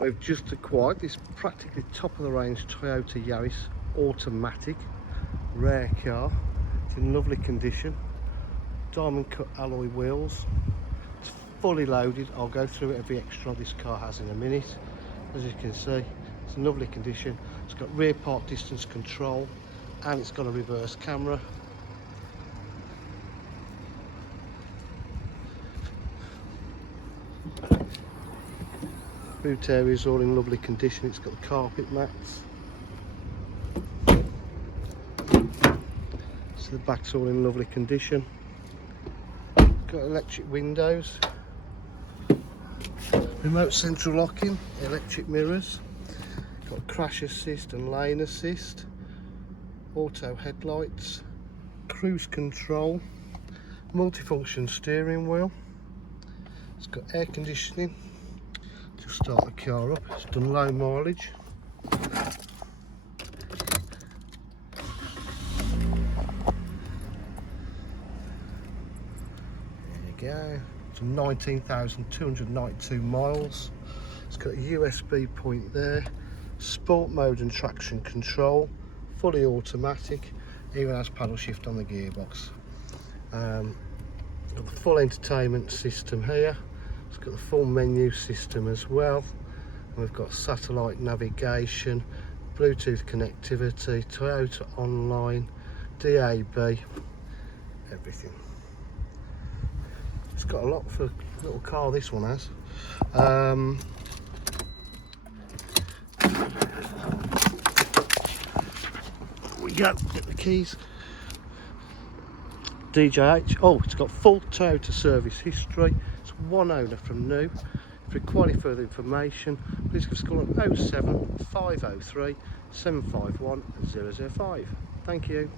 We've just acquired this practically top of the range Toyota Yaris automatic, rare car. It's in lovely condition, diamond cut alloy wheels. It's fully loaded. I'll go through every extra this car has in a minute. As you can see, it's in lovely condition. It's got rear park distance control and it's got a reverse camera. Boot area is all in lovely condition. It's got the carpet mats. So the back's all in lovely condition. Got electric windows, remote central locking, electric mirrors. Got crash assist and lane assist, auto headlights, cruise control, multifunction steering wheel. It's got air conditioning. Just start the car up. It's done low mileage. There you go. It's 19,292 miles. It's got a USB point there. Sport mode and traction control. Fully automatic. Even has paddle shift on the gearbox. Got the full entertainment system here. It's got the full menu system as well. And we've got satellite navigation, Bluetooth connectivity, Toyota Online, DAB, everything. It's got a lot for a little car, this one has. We go, get the keys. DJH, oh, it's got full Toyota service history. It's one owner from new. If you require any further information, please give us a call on 07 503 751 005. Thank you.